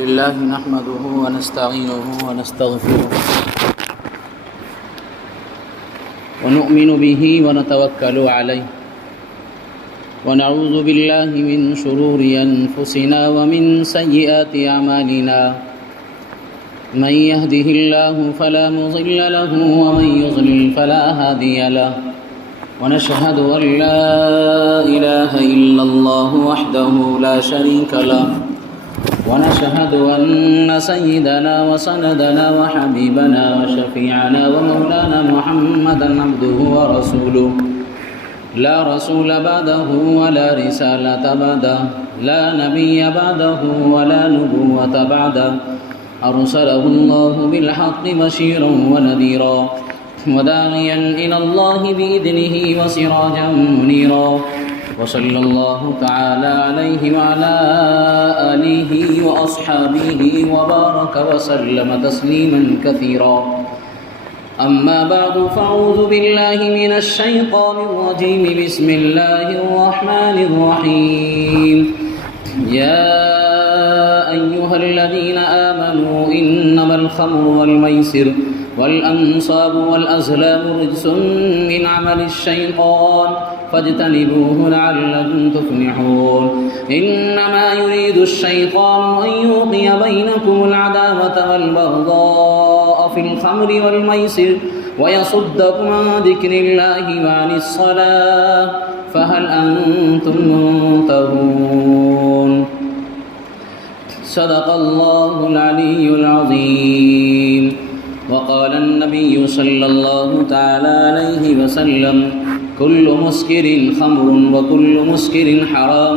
لله نحمده ونستعينه ونستغفره ونؤمن به ونتوكل عليه ونعوذ بالله من شرور أنفسنا ومن سيئات أعمالنا من يهده الله فلا مضل له ومن يضلل فلا هادي له ونشهد أن لا إله إلا الله وحده لا شريك له ونشهد أن سيدنا وسندنا وحبيبنا وشفيعنا ومولانا محمدا عبده ورسوله لا رسول بعده ولا رسالة بعده لا نبي بعده ولا نبوة بعده أرسله الله بالحق بشيرا ونذيرا وداعيا إلى الله بإذنه وسراجا منيرا وصلى الله تعالى عليه وعلى آله وأصحابه وبارك وسلم تسليما كثيرا أما بعد فأعوذ بالله من الشيطان الرجيم بسم الله الرحمن الرحيم يا أيها الذين آمنوا إنما الخمر والميسر والأنصاب والأزلام رجس من عمل الشيطان فاجتنبوه لعلكم تفلحون إنما يريد الشيطان أن يوقع بينكم العداوة والبغضاء في الخمر والميسر ويصدكم عن ذكر الله وعن الصلاة فهل أنتم منتهون صدق الله العلي العظيم وقال النبي صلى الله تعالى عليه وسلم كل مسكر خمر وكل مسكر حرام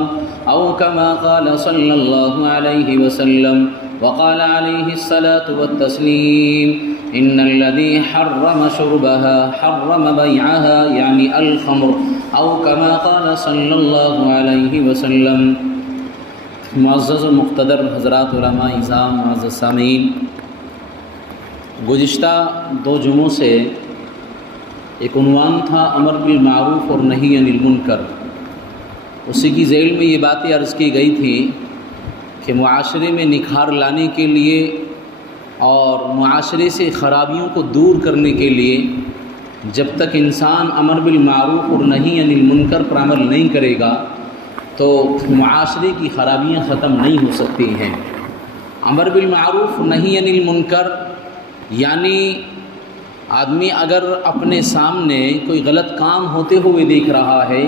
أو كما قال صلى الله عليه وسلم وقال عليه الصلاة والتسليم إن الذي حرم شربها حرم بيعها يعني الخمر أو كما قال صلى الله عليه وسلم معزز و مقتدر حضرات علماء اعظام معزز سامعین، گزشتہ 2 جمعوں سے ایک عنوان تھا امر بالمعروف اور نہی عن المنکر. اسی کی ذیل میں یہ باتیں عرض کی گئی تھی کہ معاشرے میں نکھار لانے کے لیے اور معاشرے سے خرابیوں کو دور کرنے کے لیے جب تک انسان امر بالمعروف اور نہی عن المنکر پر عمل نہیں کرے گا تو معاشرے کی خرابیاں ختم نہیں ہو سکتی ہیں. امر بالمعروف نہی عن المنکر یعنی آدمی اگر اپنے سامنے کوئی غلط کام ہوتے ہوئے دیکھ رہا ہے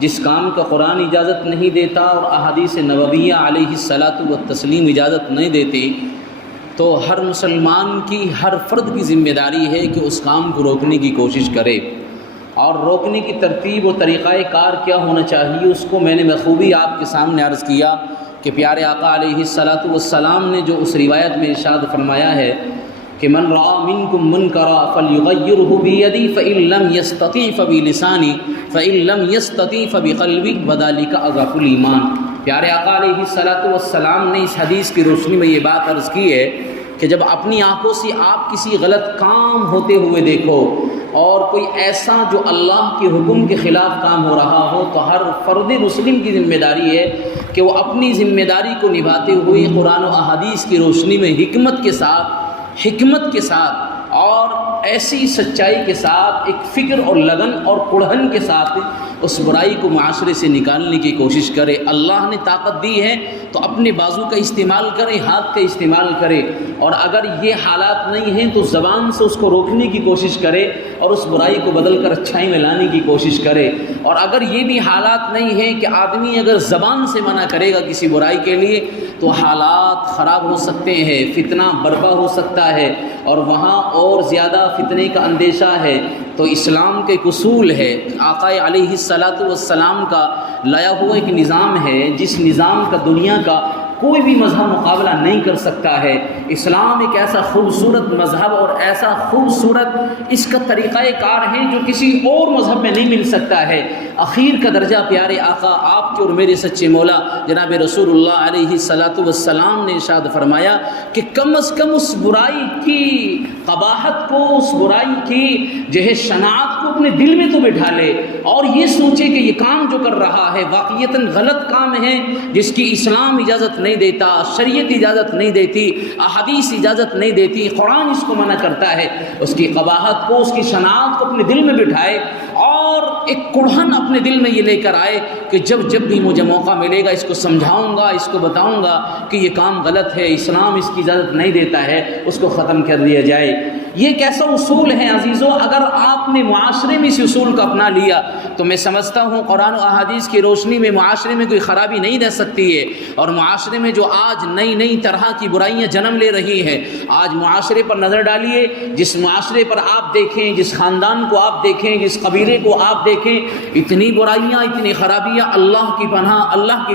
جس کام کا قرآن اجازت نہیں دیتا اور احادیث نبویہ علیہ الصلاۃ والتسلیم اجازت نہیں دیتی، تو ہر مسلمان کی، ہر فرد کی ذمہ داری ہے کہ اس کام کو روکنے کی کوشش کرے. اور روکنے کی ترتیب و طریقہ کار کیا ہونا چاہیے اس کو میں نے بخوبی آپ کے سامنے عرض کیا کہ پیارے آقا علیہ الصلاۃ والسلام نے جو اس روایت میں ارشاد فرمایا ہے کہ من رأى منکم منکرا فلیغیرہ بیدی فإن لم یستطع فبلسانی فإن لم یستطع فبقلبی وذلک اضعف الایمان. پیارے آقا علیہ الصلاۃ والسلام نے اس حدیث کی روشنی میں یہ بات عرض کی ہے کہ جب اپنی آنکھوں سے آپ کسی غلط کام ہوتے ہوئے دیکھو اور کوئی ایسا جو اللہ کے حکم کے خلاف کام ہو رہا ہو، تو ہر فرد مسلم کی ذمہ داری ہے کہ وہ اپنی ذمہ داری کو نبھاتے ہوئے قرآن و احادیث کی روشنی میں حکمت کے ساتھ اور ایسی سچائی کے ساتھ ایک فکر اور لگن اور کڑھن کے ساتھ اس برائی کو معاشرے سے نکالنے کی کوشش کرے. اللہ نے طاقت دی ہے تو اپنے بازو کا استعمال کرے، ہاتھ کا استعمال کرے، اور اگر یہ حالات نہیں ہیں تو زبان سے اس کو روکنے کی کوشش کرے اور اس برائی کو بدل کر اچھائی میں لانے کی کوشش کرے. اور اگر یہ بھی حالات نہیں ہیں کہ آدمی اگر زبان سے منع کرے گا کسی برائی کے لیے تو حالات خراب ہو سکتے ہیں، فتنہ برپا ہو سکتا ہے اور وہاں اور زیادہ فتنے کا اندیشہ ہے. تو اسلام کا ایک اصول ہے، آقا علیہ الصلاۃ والسلام کا لایا ہوا ایک نظام ہے جس نظام کا دنیا کا کوئی بھی مذہب مقابلہ نہیں کر سکتا ہے. اسلام ایک ایسا خوبصورت مذہب اور ایسا خوبصورت اس کا طریقہ کار ہے جو کسی اور مذہب میں نہیں مل سکتا ہے. اخیر کا درجہ پیارے آقا آپ کے اور میرے سچے مولا جناب رسول اللہ علیہ الصلاۃ والسلام نے ارشاد فرمایا کہ کم از کم اس برائی کی قباحت کو، اس برائی کی جو ہے شناعت کو اپنے دل میں تو بٹھا لے اور یہ سوچے کہ یہ کام جو کر رہا ہے واقعتاً غلط کام ہے، جس کی اسلام اجازت نہیں دیتا، شریعت اجازت نہیں دیتی، احادیث اجازت نہیں دیتی، قرآن اس کو منع کرتا ہے، اس کی قباحت کو، اس کی شناعت کو اپنے دل میں بٹھائے اور ایک کڑھن اپنے دل میں یہ لے کر آئے کہ جب بھی مجھے موقع ملے گا اس کو سمجھاؤں گا، اس کو بتاؤں گا کہ یہ کام غلط ہے، اسلام اس کی اجازت نہیں دیتا ہے، اس کو ختم کر دیا جائے۔ یہ کیسا اصول ہے عزیزو؟ اگر آپ نے معاشرے میں اس اصول کو اپنا لیا تو میں سمجھتا ہوں قرآن و احادیث کی روشنی میں معاشرے میں کوئی خرابی نہیں رہ سکتی ہے۔ اور معاشرے میں جو آج نئی طرح کی برائیاں جنم لے رہی ہیں، آج معاشرے پر نظر ڈالیے، جس معاشرے پر آپ دیکھیں، جس خاندان کو آپ دیکھیں، جس قبیلے کو آپ دیکھیں، اتنی برائیاں، اتنی خرابیاں، اللہ کی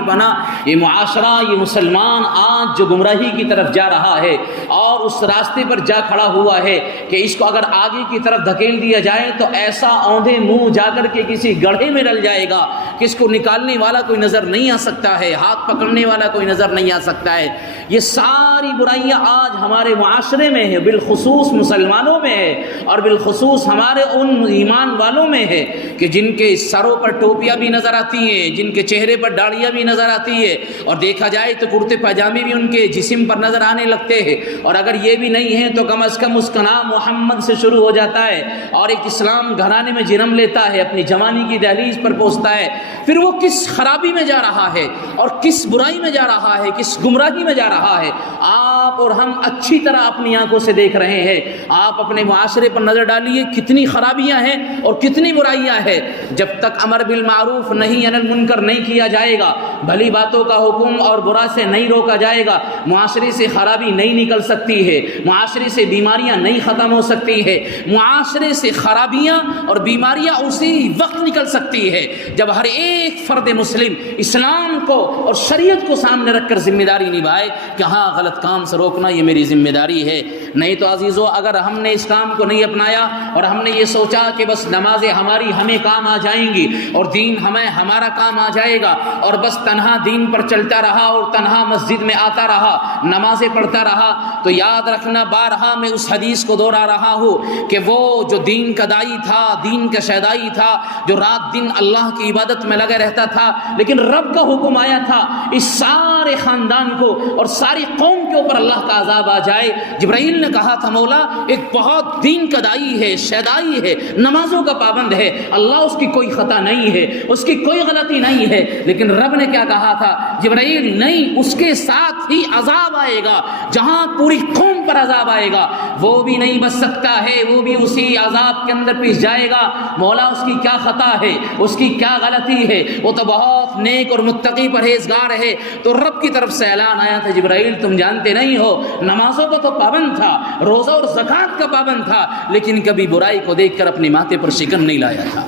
پناہ، یہ معاشرہ، یہ مسلمان آج جو گمراہی کی طرف جا رہا ہے اور اس راستے پر جا کھڑا ہوا ہے کہ اس کو اگر آگے کی طرف دھکیل دیا جائے تو ایسا اوندھے منہ جا کر کے کسی گڑھے میں ڈل جائے گا کہ اس کو نکالنے والا کوئی نظر نہیں آ سکتا ہے، ہاتھ پکڑنے والا کوئی نظر نہیں آ سکتا ہے۔ یہ ساری برائیاں آج ہمارے معاشرے میں ہے، بالخصوص مسلمانوں میں ہے، اور بالخصوص ہمارے ان ایمان والوں میں ہے کہ جن کے سروں پر ٹوپیاں بھی نظر آتی ہیں، جن کے چہرے پر داڑھیاں بھی نظر آتی ہے، اور دیکھا جائے تو کرتے پاجامے بھی ان کے جسم پر نظر آنے لگتے ہیں، اور اگر یہ بھی نہیں ہے تو کم از کم اس کا نام محمد سے شروع ہو جاتا ہے اور ایک اسلام گھرانے میں جنم لیتا ہے، اپنی جوانی کی دہلیز پر پہنچتا ہے۔ پھر وہ کس خرابی میں جا رہا ہے اور کس برائی میں جا رہا ہے، کس گمراہی میں جا رہا ہے، آپ اور ہم اچھی طرح اپنی آنکھوں سے دیکھ رہے ہیں۔ آپ اپنے معاشرے پر نظر ڈالیے، کتنی خرابیاں ہیں اور کتنی برائیاں ہیں۔ جب تک امر بالمعروف نہی عن المنکر نہیں کیا جائے گا، بھلی باتوں کا حکم اور برا سے نہیں روکا جائے گا، معاشرے سے خرابی نہیں نکل سکتی ہے، معاشرے سے بیماریاں نہیں ختم ہو سکتی ہے۔ معاشرے سے خرابیاں اور بیماریاں اسی وقت نکل سکتی ہے جب ہر ایک فرد مسلم اسلام کو اور شریعت کو سامنے رکھ کر ذمہ داری نبھائے کہ ہاں غلط کام سے روکنا یہ میری ذمہ داری ہے۔ نہیں تو عزیزو، اگر ہم نے اس کام کو نہیں اپنایا اور ہم نے یہ سوچا کہ بس نمازیں ہمیں کام آ جائیں گی اور دین ہمارا کام آ جائے گا، اور بس تنہا دین پر چلتا رہا اور تنہا مسجد میں آتا رہا، نمازیں پڑھتا رہا، تو یاد رکھنا بارہا میں اس حدیث کو دوہرا رہا ہوں کہ وہ جو دین کا دائی تھا، دین کا شہدائی تھا، جو رات دن اللہ کی عبادت میں لگا رہتا تھا، لیکن رب کا حکم آیا تھا اس سارے خاندان کو اور ساری قوم کے اوپر اللہ کا عذاب آ جائے۔ جبرائیل نے کہا تھا مولا ایک بہت دین کا دائی ہے، شہدائی ہے، نمازوں کا پابند ہے، اللہ اس کی کوئی خطا نہیں ہے، اس کی کوئی غلطی نہیں ہے، لیکن رب نے کیا کہا تھا؟ جبرائیل نہیں، اس کے ساتھ ہی عذاب آئے گا، جہاں پوری قوم پر عذاب آئے گا، وہ بھی نہیں بچ سکتا ہے، وہ بھی اسی عذاب کے اندر پیس جائے گا۔ مولا اس کی کیا خطا ہے، اس کی کیا غلطی ہے، وہ تو بہت نیک اور متقی پرہیزگار ہے۔ تو رب کی طرف سے اعلان آیا تھا جبرائیل تم جانتے نہیں ہو، نمازوں کا تو پابند تھا، روزہ اور زکوٰۃ کا پابند تھا، لیکن کبھی برائی کو دیکھ کر اپنے ماتھے پر شکن نہیں لایا تھا۔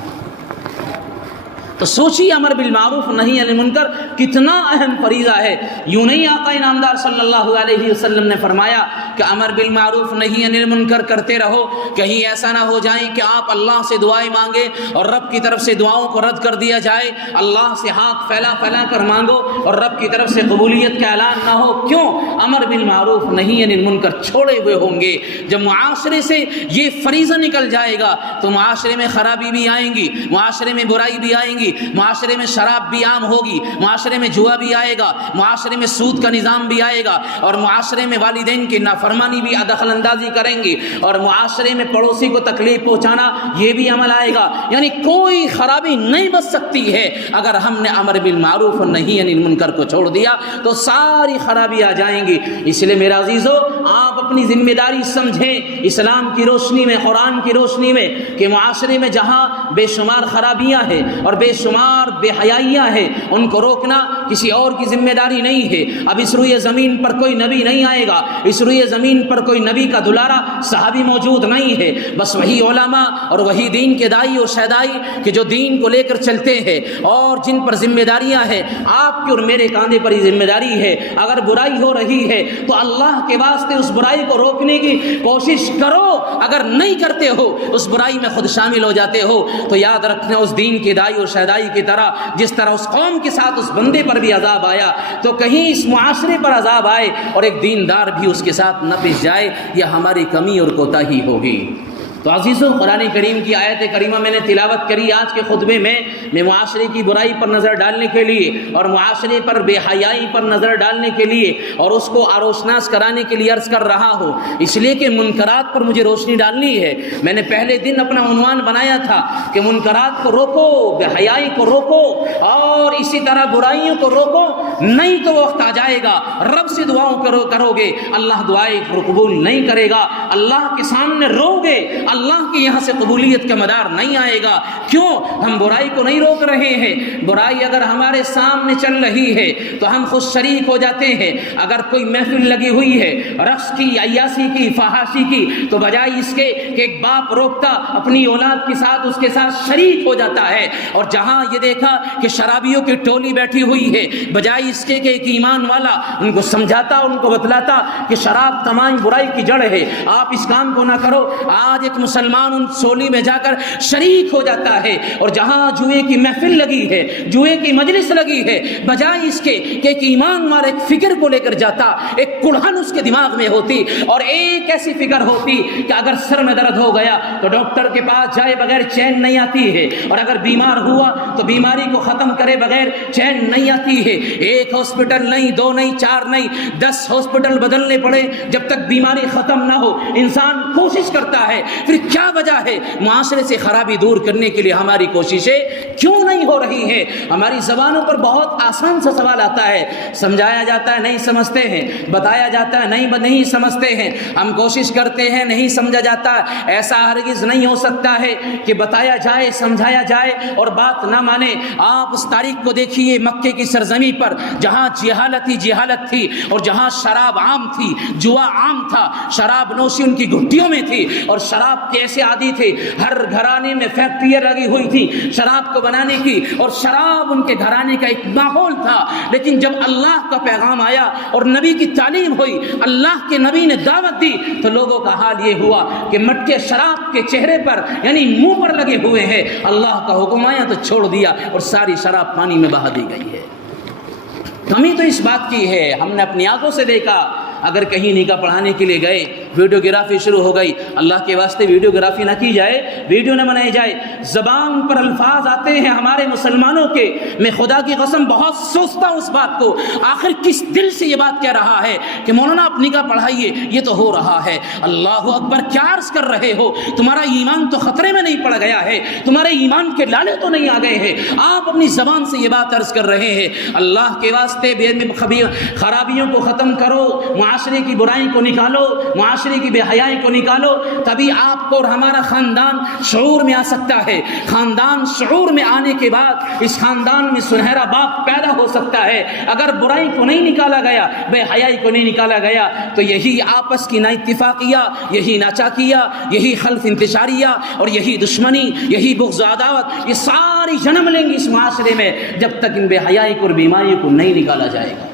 تو سوچیے امر بالمعروف نہی عن المنکر کتنا اہم فریضہ ہے۔ یوں نہیں آقا انعامدار صلی اللہ علیہ وسلم نے فرمایا کہ امر بالمعروف نہی عن المنکر کرتے رہو، کہیں ایسا نہ ہو جائے کہ آپ اللہ سے دعائیں مانگے اور رب کی طرف سے دعاؤں کو رد کر دیا جائے، اللہ سے ہاتھ پھیلا کر مانگو اور رب کی طرف سے قبولیت کا اعلان نہ ہو۔ کیوں؟ امر بالمعروف نہی عن المنکر چھوڑے ہوئے ہوں گے۔ جب معاشرے سے یہ فریضہ نکل جائے گا تو معاشرے میں خرابی بھی آئیں گی، معاشرے میں برائی بھی آئیں گی، معاشرے میں شراب بھی عام ہوگی، معاشرے میں جوا بھی آئے گا، معاشرے میں سود کا نظام بھی آئے گا، اور معاشرے میں والدین کی نافرمانی بھی دخل اندازی کریں گی، اور معاشرے میں پڑوسی کو تکلیف پہنچانا یہ بھی عمل آئے گا۔ یعنی کوئی خرابی نہیں بچ سکتی ہے۔ اگر ہم نے امر بالمعروف اور نہی عن المنکر کو چھوڑ دیا تو ساری خرابی آ جائیں گی۔ اس لیے میرا عزیزو، آپ اپنی ذمہ داری سمجھیں اسلام کی روشنی میں، قرآن کی روشنی میں، کہ معاشرے میں جہاں بے شمار خرابیاں ہیں اور بے شمار بے حیائیاں ہیں، ان کو روکنا کسی اور کی ذمہ داری نہیں ہے۔ اب اس روئے زمین پر کوئی نبی نہیں آئے گا، اس روئے زمین پر کوئی نبی کا دلارا صحابی موجود نہیں ہے، بس وہی علماء اور وہی دین کے دائی اور شہدائی کہ جو دین کو لے کر چلتے ہیں اور جن پر ذمہ داریاں ہیں۔ آپ کے اور میرے کاندھے پر یہ ذمہ داری ہے، اگر برائی ہو رہی ہے تو اللہ کے واسطے اس برائی کو روکنے کی کوشش کرو اگر نہیں کرتے ہو اس برائی میں خود شامل ہو جاتے ہو تو یاد رکھنا اس دین کی دائی و شہدائی کی طرح جس طرح اس قوم کے ساتھ اس بندے پر بھی عذاب آیا تو کہیں اس معاشرے پر عذاب آئے اور ایک دیندار بھی اس کے ساتھ نہ پس جائے، یہ ہماری کمی اور کوتاہی ہوگی۔ تو عزیزو، قرآن کریم کی آیت کریمہ میں نے تلاوت کری آج کے خطبے میں معاشرے کی برائی پر نظر ڈالنے کے لیے اور معاشرے پر بے حیائی پر نظر ڈالنے کے لیے اور اس کو آروشناس کرانے کے لیے عرض کر رہا ہوں، اس لیے کہ منکرات پر مجھے روشنی ڈالنی ہے۔ میں نے پہلے دن اپنا عنوان بنایا تھا کہ منکرات کو روکو، بے حیائی کو روکو اور اسی طرح برائیوں کو روکو، نہیں تو وقت آ جائے گا رب سے دعاؤں کرو گے، اللہ دعائیں قبول نہیں کرے گا، اللہ کے سامنے رو گے، اللہ کے یہاں سے قبولیت کا مدار نہیں آئے گا۔ کیوں؟ ہم برائی کو نہیں روک رہے ہیں۔ برائی اگر ہمارے سامنے چل رہی ہے تو ہم خود شریک ہو جاتے ہیں۔ اگر کوئی محفل لگی ہوئی ہے رقص کی، عیاشی کی، فحاشی کی، تو بجائے اس کے کہ ایک باپ روکتا اپنی اولاد کے ساتھ اس کے ساتھ شریک ہو جاتا ہے، اور جہاں یہ دیکھا کہ شرابیوں کی ٹولی بیٹھی ہوئی ہے، بجائے اس کے کہ ایک ایمان والا ان کو سمجھاتا، ان کو بتلاتا کہ شراب تمام برائی کی جڑ ہے، آپ اس کام کو نہ کرو، آج ایک مسلمان ان سولی میں جا کر شریک ہو جاتا ہے۔ اور جہاں جوئے کی محفل لگی ہے، جوئے کی مجلس لگی ہے، بجائے اس کے کہ ایک ایمان والا ایک فکر کو لے کر جاتا، ایک کڑھن اس کے دماغ میں ہوتی اور ایک ایسی فکر ہوتی کہ اگر سر میں درد ہو گیا تو ڈاکٹر کے پاس جائے بغیر چین نہیں آتی ہے، اور اگر بیمار ہوا تو بیماری کو ختم کرے بغیر چین نہیں آتی ہے۔ ایک ہاسپٹل نہیں، دو نہیں، چار نہیں، 10 ہاسپٹل بدلنے پڑے جب تک بیماری ختم نہ ہو، انسان کوشش کرتا ہے۔ پھر کیا وجہ ہے؟ معاشرے سے خرابی دور کرنے کے لیے ہماری کوششیں کیوں نہیں ہو رہی ہیں؟ ہماری زبانوں پر بہت آسان سا سوال آتا ہے، سمجھایا جاتا ہے نہیں سمجھتے ہیں، بتایا جاتا ہے نہیں سمجھتے ہیں، ہم کوشش کرتے ہیں نہیں سمجھا جاتا۔ ایسا ہرگز نہیں ہو سکتا ہے کہ بتایا جائے، سمجھایا جائے اور بات نہ مانے۔ آپ اس تاریخ کو دیکھیے، مکے کی سرزمین پر جہاں جہالت تھی اور جہاں شراب عام تھی، جوا عام تھا، شراب نوشی ان کی گھٹیوں میں تھی، اور شراب کے ایسے عادی تھے، ہر گھرانے میں فیکٹریاں لگی ہوئی تھی شراب کو بنانے کی، اور شراب ان کے گھرانے کا ایک ماحول تھا۔ لیکن جب اللہ کا پیغام آیا اور نبی کی تعلیم ہوئی، اللہ کے نبی نے دعوت دی، تو لوگوں کا حال یہ ہوا کہ مٹکے شراب کے چہرے پر یعنی منہ پر لگے ہوئے ہیں۔ اللہ کا حکم آیا تو چھوڑ دیا اور ساری شراب پانی میں بہا دی گئی ہے۔ کمی تو اس بات کی ہے، ہم نے اپنی آنکھوں سے دیکھا، اگر کہیں نکاح پڑھانے کے لیے گئے، ویڈیوگرافی شروع ہو گئی۔ اللہ کے واسطے ویڈیوگرافی نہ کی جائے، ویڈیو نہ بنائی جائے۔ زبان پر الفاظ آتے ہیں ہمارے مسلمانوں کے، میں خدا کی قسم بہت سوچتا ہوں اس بات کو، آخر کس دل سے یہ بات کہہ رہا ہے کہ مولانا آپ نکاح پڑھائیے، یہ تو ہو رہا ہے۔ اللہ اکبر، کیا عرض کر رہے ہو؟ تمہارا ایمان تو خطرے میں نہیں پڑ گیا ہے، تمہارے ایمان کے لالے تو نہیں آ گئے ہیں، آپ اپنی زبان سے یہ بات عرض کر رہے ہیں۔ اللہ کے واسطے خرابیوں کو ختم کرو، معاشرے کی برائی کو نکالو، معاشرے کی بے حیائی کو نکالو، تبھی آپ کو اور ہمارا خاندان شعور میں آ سکتا ہے۔ خاندان شعور میں آنے کے بعد اس خاندان میں سنہرا باپ پیدا ہو سکتا ہے۔ اگر برائی کو نہیں نکالا گیا، بے حیائی کو نہیں نکالا گیا، تو یہی آپس کی نا اتفاقیہ، یہی ناچاکیہ، یہی خلف انتشاریہ اور یہی دشمنی، یہی بغض و عداوت، یہ ساری جنم لیں گی اس معاشرے میں جب تک ان بے حیائی کو اور بیماریوں کو نہیں نکالا جائے گا۔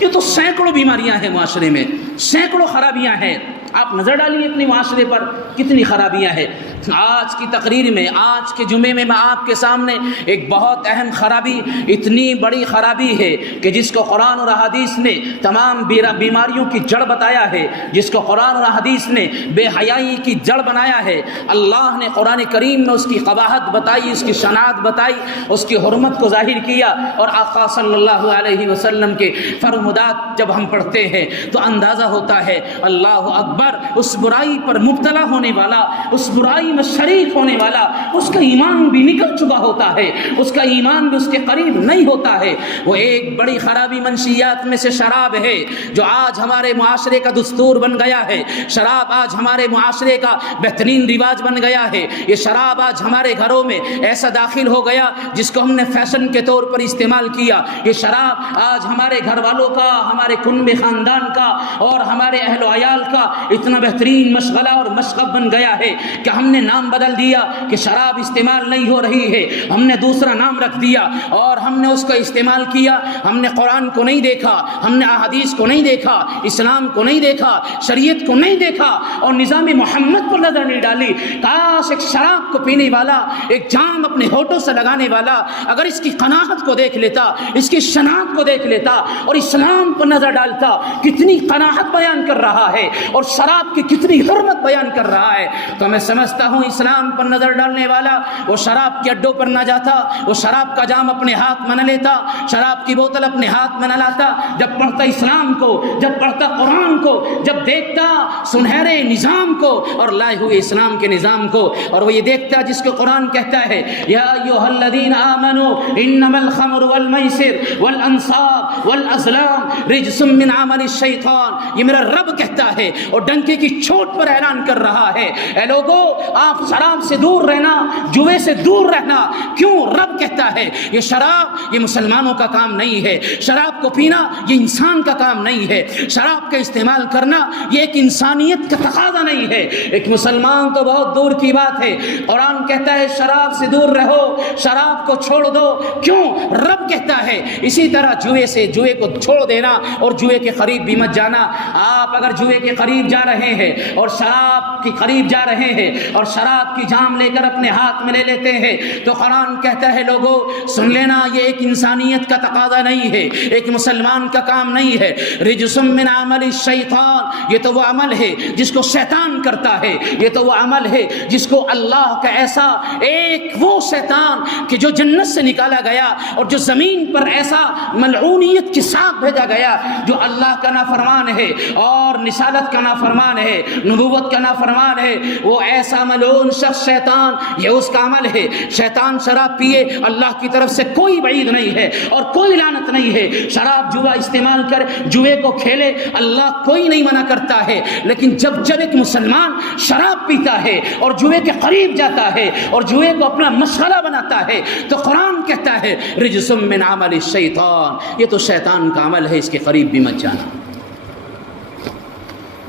یہ تو سینکڑوں بیماریاں ہیں معاشرے میں، سینکڑوں خرابیاں ہیں۔ آپ نظر ڈالیے اپنے معاشرے پر کتنی خرابیاں ہیں۔ آج کی تقریر میں، آج کے جمعے میں آپ کے سامنے ایک بہت اہم خرابی، اتنی بڑی خرابی ہے کہ جس کو قرآن اور حدیث نے تمام بیماریوں کی جڑ بتایا ہے، جس کو قرآن اور حدیث نے بے حیائی کی جڑ بنایا ہے۔ اللہ نے قرآن کریم میں اس کی قباحت بتائی، اس کی شناعت بتائی، اس کی حرمت کو ظاہر کیا، اور آقا صلی اللہ علیہ وسلم کے فرمودات جب ہم پڑھتے ہیں تو اندازہ ہوتا ہے اللہ اکبر، اس برائی پر مبتلا ہونے والا، اس برائی میں شریک ہونے والا، اس کا ایمان بھی نکل چکا ہوتا ہے، اس کا ایمان بھی اس کے قریب نہیں ہوتا ہے۔ وہ ایک بڑی خرابی منشیات میں سے شراب ہے، جو آج ہمارے معاشرے کا دستور بن گیا ہے۔ شراب آج ہمارے معاشرے کا بہترین رواج بن گیا ہے۔ یہ شراب آج ہمارے گھروں میں ایسا داخل ہو گیا جس کو ہم نے فیشن کے طور پر استعمال کیا۔ یہ شراب آج ہمارے گھر والوں کا، ہمارے کنبے خاندان کا اور ہمارے اہل و عیال کا اتنا بہترین مشغلہ اور مشغب بن گیا ہے کہ ہم نے نے نام بدل دیا کہ شراب استعمال نہیں ہو رہی ہے، ہم نے دوسرا نام رکھ دیا اور ہم نے اس کا استعمال کیا. ہم نے قرآن کو نہیں دیکھا، ہم نے احادیث کو نہیں دیکھا، اسلام کو نہیں دیکھا، شریعت کو نہیں دیکھا اور نظام محمد پر نظر نہیں ڈالی. کاش ایک شراب کو پینے والا، ایک جام اپنے ہونٹوں سے لگانے والا اگر اس کی قناعت کو دیکھ لیتا، اس کی شناعت کو دیکھ لیتا اور اسلام پر نظر ڈالتا، کتنی قناعت بیان کر رہا ہے اور شراب کی کتنی حرمت بیان کر رہا ہے. تو میں سمجھتا ہوں اسلام پر نظر ڈالنے والا وہ شراب کے اڈوں پر نہ جاتا، وہ شراب کا جام اپنے ہاتھ میں نہ لیتا، شراب کی بوتل اپنے ہاتھ میں نہ لاتا. جب پڑھتا اسلام کو، جب پڑھتا قرآن کو، جب دیکھتا سنہرے نظام کو اور لائے ہوئے اسلام کے نظام کو، اور وہ یہ دیکھتا جس کو قرآن کہتا ہے یا ایھا الذین آمنوا انما الخمر والمیسر والانصاب والازلام رجس من عمل الشیطان. یہ میرا رب کہتا ہے اور ڈنکے کی چوٹ پر اعلان کر رہا ہے اے لوگو آپ شراب سے دور رہنا، جوے سے دور رہنا. کیوں؟ رب کہتا ہے یہ شراب یہ مسلمانوں کا کام نہیں ہے، شراب کو پینا یہ انسان کا کام نہیں ہے، شراب کا استعمال کرنا یہ ایک انسانیت کا تقاضا نہیں ہے. ایک مسلمان تو بہت دور کی بات ہے، قرآن کہتا ہے شراب سے دور رہو، شراب کو چھوڑ دو. کیوں؟ رب کہتا ہے. اسی طرح جوے کو چھوڑ دینا اور جوے کے قریب بھی مت جانا. آپ اگر جوے کے قریب جا رہے ہیں اور شراب کے قریب جا رہے ہیں اور شراب کی جام لے کر اپنے ہاتھ میں لے لیتے ہیں تو قرآن کہتا ہے لوگوں سن لینا یہ ایک انسانیت کا تقاضا نہیں ہے، ایک مسلمان کا کام نہیں ہے. رجس من عمل الشیطان، یہ تو وہ عمل ہے جس کو شیطان کرتا ہے، یہ تو وہ عمل ہے جس کو اللہ کا ایسا ایک وہ شیطان کہ جو جنت سے نکالا گیا اور جو زمین پر ایسا ملعونیت کے ساتھ بھیجا گیا، جو اللہ کا نافرمان ہے اور رسالت کا نافرمان ہے، نبوت کا نافرمان ہے، وہ ایسا ملعون شخص شیطان، یہ اس کا عمل ہے. شیطان شراب پیے اللہ کی طرف سے کوئی بعید نہیں ہے اور کوئی لعنت نہیں ہے. شراب جوا استعمال کر جوے کو کھیلے اللہ کوئی نہیں منع کرتا ہے، لیکن جب ایک مسلمان شراب پیتا ہے اور جوے کے قریب جاتا ہے اور جوے کو اپنا مشغلہ بناتا ہے تو قرآن کہتا ہے رجس من عمل الشیطان، یہ تو شیطان کا عمل ہے، اس کے قریب بھی مت جانا.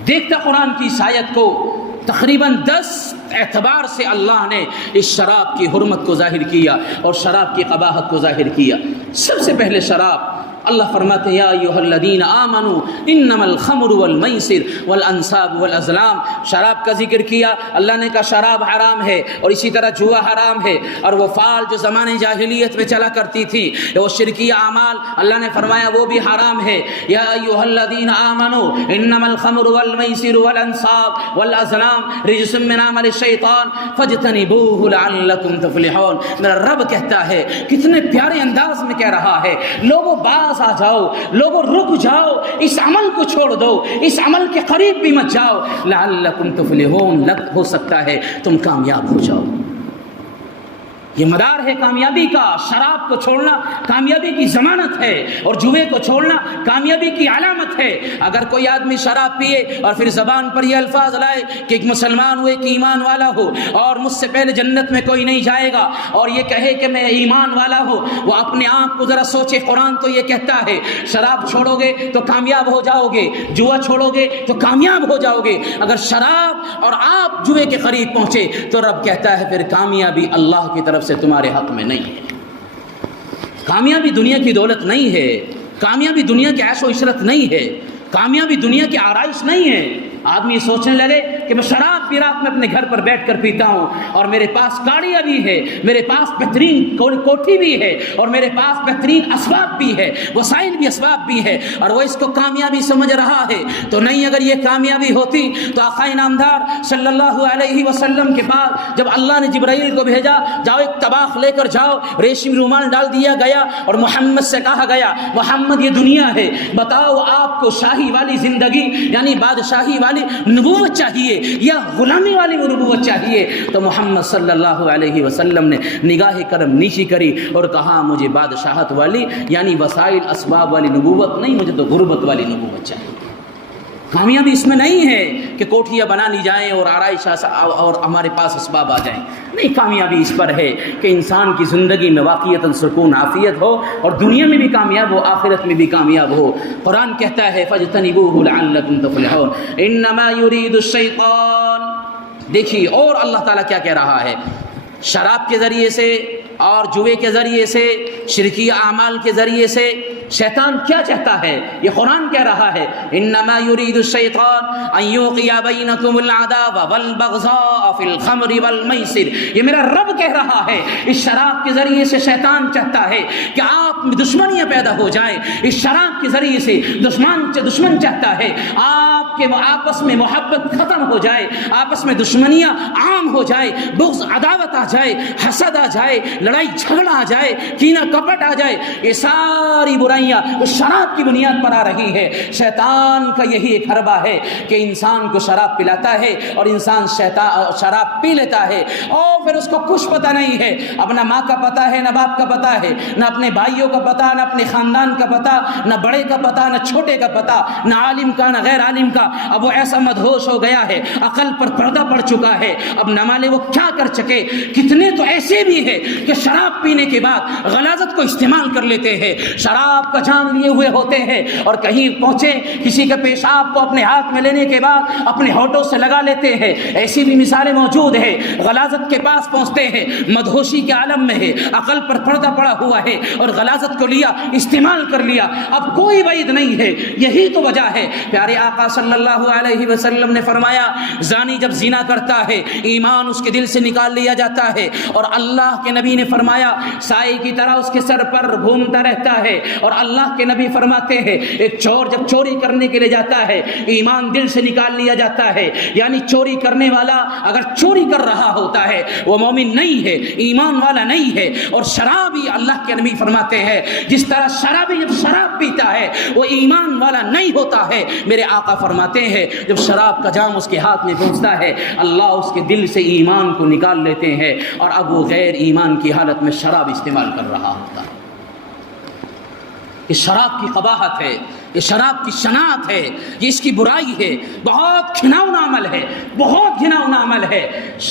دیکھتا قرآن کی اس آیت کو تقریباً 10 اعتبار سے اللہ نے اس شراب کی حرمت کو ظاہر کیا اور شراب کی قباحت کو ظاہر کیا. سب سے پہلے شراب اللہ فرماتے ہیں یا ایھا الذین آمنوا انما الخمر والمیسر والانصاب والازلام. شراب کا ذکر کیا، اللہ نے کہا شراب حرام ہے اور اسی طرح جوا حرام ہے. اور وہ فعال جو زمانے جاہلیت میں چلا کرتی تھی وہ شرکی اعمال، اللہ نے فرمایا وہ بھی حرام ہے. یا ایھا الذین آمنوا انما الخمر والمیسر والانصاب والازلام رجس من عمل الشیطان فاجتنبوه لعلکم تفلحون. میرا رب کہتا ہے، کتنے پیارے انداز میں کہہ رہا ہے، لوگوں باز آ جاؤ، لوگوں رک جاؤ، اس عمل کو چھوڑ دو، اس عمل کے قریب بھی مت جاؤ. لعلکم تفلحون، ہو سکتا ہے تم کامیاب ہو جاؤ. یہ مدار ہے کامیابی کا. شراب کو چھوڑنا کامیابی کی ضمانت ہے اور جوے کو چھوڑنا کامیابی کی علامت ہے. اگر کوئی آدمی شراب پیے اور پھر زبان پر یہ الفاظ لائے کہ ایک مسلمان ہو، ایک ایمان والا ہو اور مجھ سے پہلے جنت میں کوئی نہیں جائے گا، اور یہ کہے کہ میں ایمان والا ہوں، وہ اپنے آپ کو ذرا سوچے. قرآن تو یہ کہتا ہے شراب چھوڑو گے تو کامیاب ہو جاؤ گے، جوا چھوڑو گے تو کامیاب ہو جاؤ گے. اگر شراب اور آپ جوے کے قریب پہنچے تو رب کہتا ہے پھر کامیابی اللہ کی طرف سے تمہارے حق میں نہیں ہے. کامیابی دنیا کی دولت نہیں ہے، کامیابی دنیا کی عیش و عشرت نہیں ہے، کامیابی دنیا کی آرائش نہیں ہے. آدمی سوچنے لگے کہ میں شراب بھی رات میں اپنے گھر پر بیٹھ کر پیتا ہوں اور میرے پاس گاڑیاں بھی ہے، میرے پاس بہترین کوٹھی بھی ہے اور میرے پاس بہترین اسباب بھی ہے، وسائل بھی اسباب بھی ہے، اور وہ اس کو کامیابی سمجھ رہا ہے. تو نہیں، اگر یہ کامیابی ہوتی تو آقا نامدار صلی اللہ علیہ وسلم کے پاس جب اللہ نے جبرائیل کو بھیجا، جاؤ ایک طباخ لے کر جاؤ، ریشمی رومال ڈال دیا گیا اور محمد سے کہا گیا محمد یہ دنیا ہے، بتاؤ آپ کو شاہی والی زندگی یعنی بادشاہی والی نبوت چاہیے یا غلامی والی نبوت چاہیے؟ تو محمد صلی اللہ علیہ وسلم نے نگاہ کرم نیچی کری اور کہا مجھے بادشاہت والی یعنی وسائل اسباب والی نبوت نہیں، مجھے تو غربت والی نبوت چاہیے. کامیابی اس میں نہیں ہے کہ کوٹھیاں بنا لی جائیں اور آرائش اور ہمارے پاس اسباب آ جائیں. نہیں، کامیابی اس پر ہے کہ انسان کی زندگی میں واقعیتاً سکون عافیت ہو اور دنیا میں بھی کامیاب ہو، آخرت میں بھی کامیاب ہو. قرآن کہتا ہے فاجتنبوه لعلکم تفلحون. انما يريد الشیطان دیکھیے اور اللہ تعالیٰ کیا کہہ رہا ہے، شراب کے ذریعے سے اور جوئے کے ذریعے سے، شرکی اعمال کے ذریعے سے شیطان کیا چاہتا ہے، یہ قرآن کہہ رہا ہے انما یرید الشیطان ان یوقع بینکم العداوۃ والبغضاء فی الخمر والمیسر، یہ میرا رب کہہ رہا ہے اس شراب کے ذریعے سے شیطان چاہتا ہے کہ آپ میں دشمنیاں پیدا ہو جائیں، اس شراب کے ذریعے سے دشمن چاہتا ہے آپ کے آپس میں محبت ختم ہو جائے، آپس میں دشمنیاں عام ہو جائے، بغض عداوت آ جائے، حسد آ جائے، لڑائی جھگڑا آ جائے، کینہ کپٹ آ جائے، یہ ساری برائیاں اس شراب کی بنیاد پر آ رہی ہے۔ شیطان کا یہی ایک حربہ ہے کہ انسان کو شراب پلاتا ہے اور انسان شراب پی لیتا ہے اور پھر اس کو کچھ پتہ نہیں ہے، اب نہ ماں کا پتہ ہے، نہ باپ کا پتہ ہے، نہ اپنے بھائیوں کا پتہ، نہ اپنے خاندان کا پتہ، نہ بڑے کا پتہ، نہ چھوٹے کا پتہ، نہ عالم کا نہ غیر عالم کا۔ اب وہ ایسا مدہوش ہو گیا ہے، عقل پر پردہ پڑ چکا ہے، اب نہ مانے وہ کیا کر سکے۔ کتنے تو ایسے بھی ہیں کہ شراب پینے کے بعد غلاظت کو استعمال کر لیتے ہیں، شراب کا جام لیے ہوئے ہوتے ہیں اور کہیں پہنچے کسی کا پیشاب کو اپنے ہاتھ میں لینے کے بعد اپنے ہونٹوں سے لگا لیتے ہیں۔ ایسی بھی مثالیں موجود ہیں، غلاظت کے پاس پہنچتے ہیں، مدہوشی کے عالم میں ہے، عقل پر پردہ پڑا ہوا ہے اور غلاظت کو لیا، استعمال کر لیا، اب کوئی بعید نہیں ہے۔ یہی تو وجہ ہے، پیارے آقا صلی اللہ علیہ وسلم نے فرمایا زانی جب زنا کرتا ہے ایمان اس کے دل سے نکال لیا جاتا ہے، اور اللہ کے نبی نے فرمایا سائے کی طرح اس کے سر پر گھومتا رہتا ہے، اور اللہ کے نبی فرماتے ہیں ایک چور جب چوری کرنے کے لیے جاتا ہے ایمان دل سے نکال لیا جاتا ہے، یعنی چوری کرنے والا اگر چوری کر رہا ہوتا ہے وہ مومن نہیں ہے، ایمان والا نہیں ہے۔ اور شرابی اللہ کے نبی فرماتے ہیں جس طرح شرابی جب شراب پیتا ہے وہ ایمان والا نہیں ہوتا ہے، میرے آقا فرماتے ہیں جب شراب کا جام اس کے ہاتھ میں پہنچتا ہے اللہ اس کے دل سے ایمان کو نکال لیتے ہیں اور اب وہ غیر ایمان کی حالت میں شراب استعمال کر رہا ہوتا ہے۔ یہ شراب کی قباحت ہے، یہ شراب کی شناعت ہے، یہ اس کی برائی ہے، بہت گھناؤنا عمل ہے، بہت گھناؤنا عمل ہے۔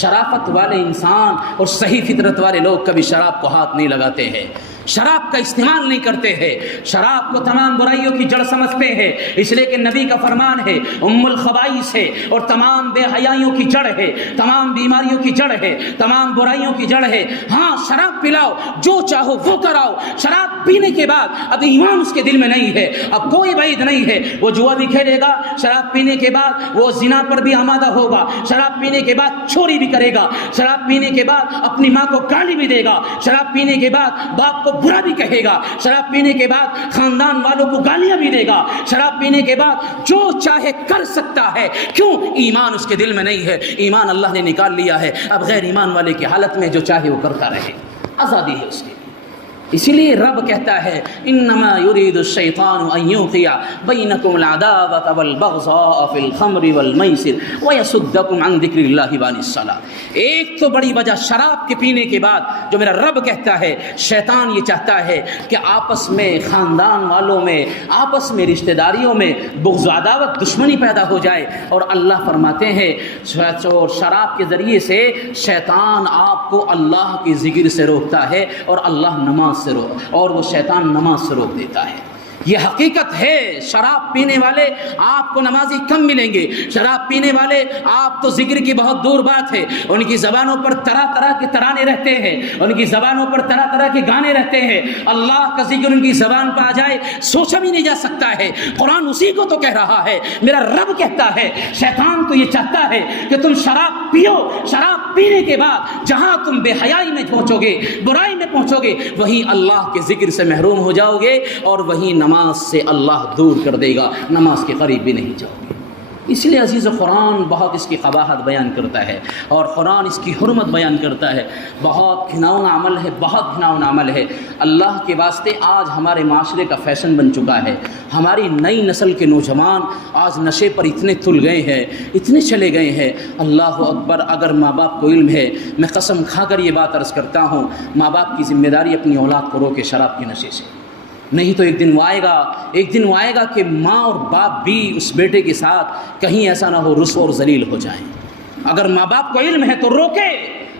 شرافت والے انسان اور صحیح فطرت والے لوگ کبھی شراب کو ہاتھ نہیں لگاتے ہیں، شراب کا استعمال نہیں کرتے ہیں، شراب کو تمام برائیوں کی جڑ سمجھتے ہیں، اس لیے کہ نبی کا فرمان ہے ام الخبائث ہے اور تمام بے حیائیوں کی جڑ ہے، تمام بیماریوں کی جڑ ہے، تمام برائیوں کی جڑ ہے۔ ہاں شراب پلاؤ، جو چاہو وہ کراؤ، شراب پینے کے بعد اب ایمان اس کے دل میں نہیں ہے، اب کوئی بعید نہیں ہے وہ جوا بھی کھیلے گا، شراب پینے کے بعد وہ زنا پر بھی آمادہ ہوگا، شراب پینے کے بعد چوری بھی کرے گا، شراب پینے کے بعد اپنی ماں کو گالی بھی دے گا، شراب پینے کے بعد باپ کو برا بھی کہے گا، شراب پینے کے بعد خاندان والوں کو گالیاں بھی دے گا، شراب پینے کے بعد جو چاہے کر سکتا ہے۔ کیوں؟ ایمان اس کے دل میں نہیں ہے، ایمان اللہ نے نکال لیا ہے، اب غیر ایمان والے کی حالت میں جو چاہے وہ کرتا رہے، آزادی ہے اس کی۔ اسی لیے رب کہتا ہے انما یرید الشیطان ان یوقع بینکم العداوۃ والبغضاء فی الخمر والمیسر ویصدکم عن ذکر اللہ وعن الصلاۃ۔ ایک تو بڑی وجہ شراب کے پینے کے بعد جو میرا رب کہتا ہے سیطان یہ چاہتا ہے کہ آپس میں خاندان والوں میں آپس میں رشتہ داریوں میں بغض و عداوت دشمنی پیدا ہو جائے، اور اللہ فرماتے ہیں شراب کے ذریعے سے شیطان آپ کو اللہ کی ذکر سے روکتا ہے اور اللہ نماز سے اور وہ شیطان نماز سے روک دیتا ہے۔ یہ حقیقت ہے، شراب پینے والے آپ کو نمازی کم ملیں گے، شراب پینے والے آپ تو ذکر کی بہت دور بات ہے، ان کی زبانوں پر طرح طرح کے ترانے رہتے ہیں، ان کی زبانوں پر طرح طرح کے گانے رہتے ہیں، اللہ کا ذکر ان کی زبان پر آ جائے سوچا بھی نہیں جا سکتا ہے۔ قرآن اسی کو تو کہہ رہا ہے، میرا رب کہتا ہے شیطان تو یہ چاہتا ہے کہ تم شراب پیو، شراب پینے کے بعد جہاں تم بے حیائی میں پہنچو گے، برائی میں پہنچو گے، وہیں اللہ کے ذکر سے محروم ہو جاؤ گے اور وہیں نماز سے اللہ دور کر دے گا، نماز کے قریب بھی نہیں جاؤ گے۔ اس لیے عزیز قرآن بہت اس کی قباحت بیان کرتا ہے اور قرآن اس کی حرمت بیان کرتا ہے۔ بہت گھناؤنا عمل ہے، بہت گھناؤنا عمل ہے۔ اللہ کے واسطے آج ہمارے معاشرے کا فیشن بن چکا ہے، ہماری نئی نسل کے نوجوان آج نشے پر اتنے تل گئے ہیں، اتنے چلے گئے ہیں۔ اللہ اکبر، اگر ماں باپ کو علم ہے، میں قسم کھا کر یہ بات عرض کرتا ہوں، ماں باپ کی ذمہ داری اپنی اولاد کو روکے شراب کے نشے سے، نہیں تو ایک دن وہ آئے گا کہ ماں اور باپ بھی اس بیٹے کے ساتھ کہیں ایسا نہ ہو رسوا اور ذلیل ہو جائیں۔ اگر ماں باپ کو علم ہے تو روکے،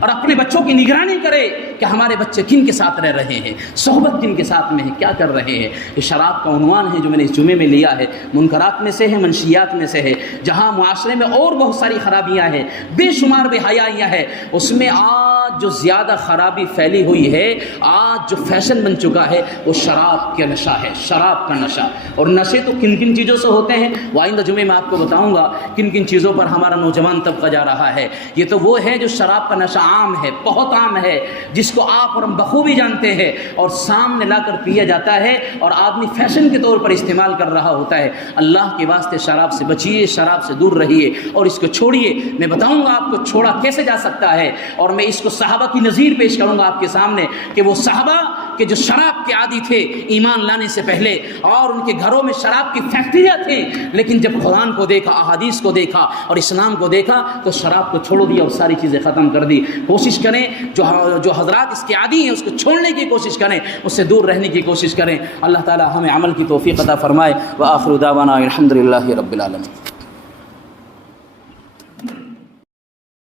اور اپنے بچوں کی نگرانی کرے کہ ہمارے بچے کن کے ساتھ رہ رہے ہیں، صحبت کن کے ساتھ میں ہے، کیا کر رہے ہیں۔ یہ شراب کا عنوان ہے جو میں نے اس جمعے میں لیا ہے، منکرات میں سے ہے، منشیات میں سے ہے، جہاں معاشرے میں اور بہت ساری خرابیاں ہیں، بے شمار بے حیائیاں ہیں، اس میں آج جو زیادہ خرابی پھیلی ہوئی ہے، آج جو فیشن بن چکا ہے، وہ شراب کا نشہ ہے، شراب کا نشہ۔ اور نشے تو کن کن چیزوں سے ہوتے ہیں، وہ آئندہ جمعے میں آپ کو بتاؤں گا کن کن چیزوں پر ہمارا نوجوان طبقہ جا رہا ہے۔ یہ تو وہ ہے جو شراب کا نشہ عام ہے، بہت عام ہے، جس کو آپ اور ہم بخوبی جانتے ہیں، اور سامنے لا کر پیا جاتا ہے اور آدمی فیشن کے طور پر استعمال کر رہا ہوتا ہے۔ اللہ کے واسطے شراب سے بچیے، شراب سے دور رہیے اور اس کو چھوڑیے۔ میں بتاؤں گا آپ کو چھوڑا کیسے جا سکتا ہے، اور میں اس کو صحابہ کی نظیر پیش کروں گا آپ کے سامنے کہ وہ صحابہ کہ جو شراب کے عادی تھے ایمان لانے سے پہلے، اور ان کے گھروں میں شراب کی فیکٹریاں تھیں، لیکن جب قرآن کو دیکھا، احادیث کو دیکھا اور اسلام کو دیکھا تو شراب کو چھوڑ دیا اور ساری چیزیں ختم کر دی۔ کوشش کریں جو حضرات اس کے عادی ہیں اس کو چھوڑنے کی کوشش کریں، اس سے دور رہنے کی کوشش کریں۔ اللہ تعالی ہمیں عمل کی توفیق عطا فرمائے۔ وآخر دعوانا الحمد للہ رب العالمین۔